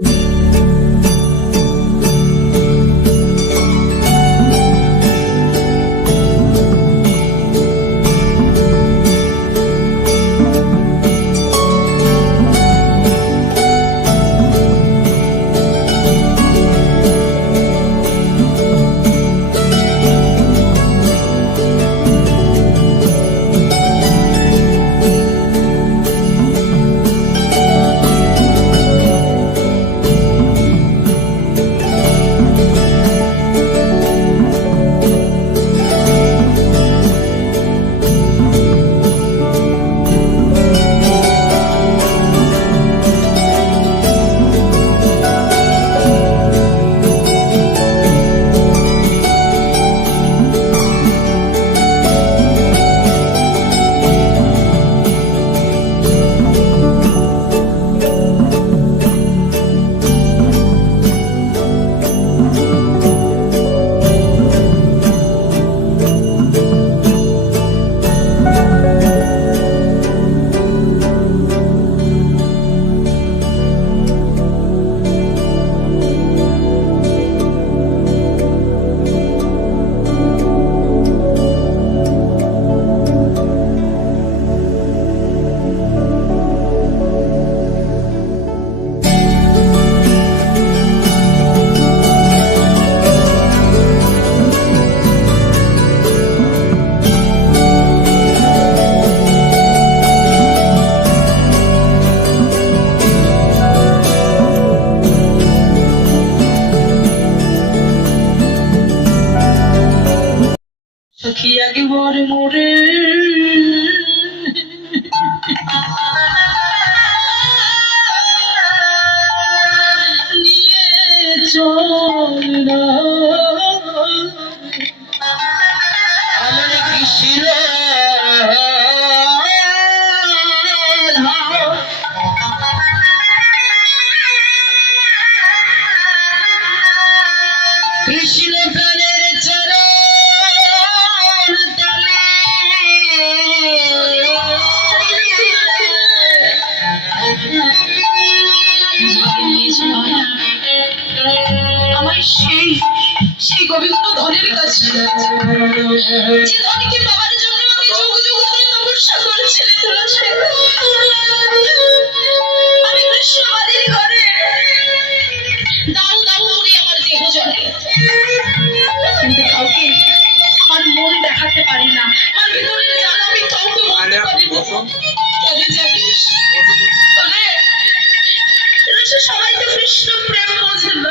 你 সখী একবার মোরে নিয়ে গোবিন্দ ধনের কাছে। যে ধনকে বাবার জন্য আমি যুগ যুগ ধরে তপস্যা করেছিলেন তুলসী আমি কৃষ্ণবাদীর ঘরে। দাউ দাউ করে আমার দেহ জ্বলে কিন্তু কাউকে আমার মন দেখাতে পারি না। আমার ভিতরের জ্বালা আমি কাউকে বলতে পারি না। তবে জানিস তবে সবাই তো কৃষ্ণ প্রেম বোঝে না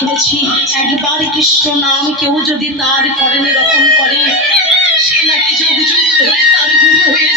শুনেছি একবার কৃষ্ণ নাম কেউ যদি তার করেন এরকম করে, সে নাকি যোগ যোগ তার গুরু হয়ে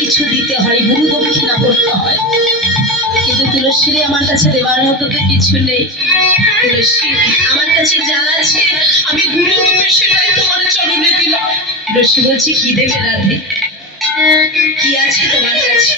কিছু দিতে হয়, গুরু দক্ষিণা করতে হয়। কিন্তু তুলসী আমার কাছে দেওয়ার মতো তো কিছু নেই। তুলসী, আমার কাছে যা আছে, আমি গুরু রূপে সেটাই তোমার চরণে দিলাম। তুলসী বলছি, কি দেবে রাধে? কি আছে তোমার কাছে?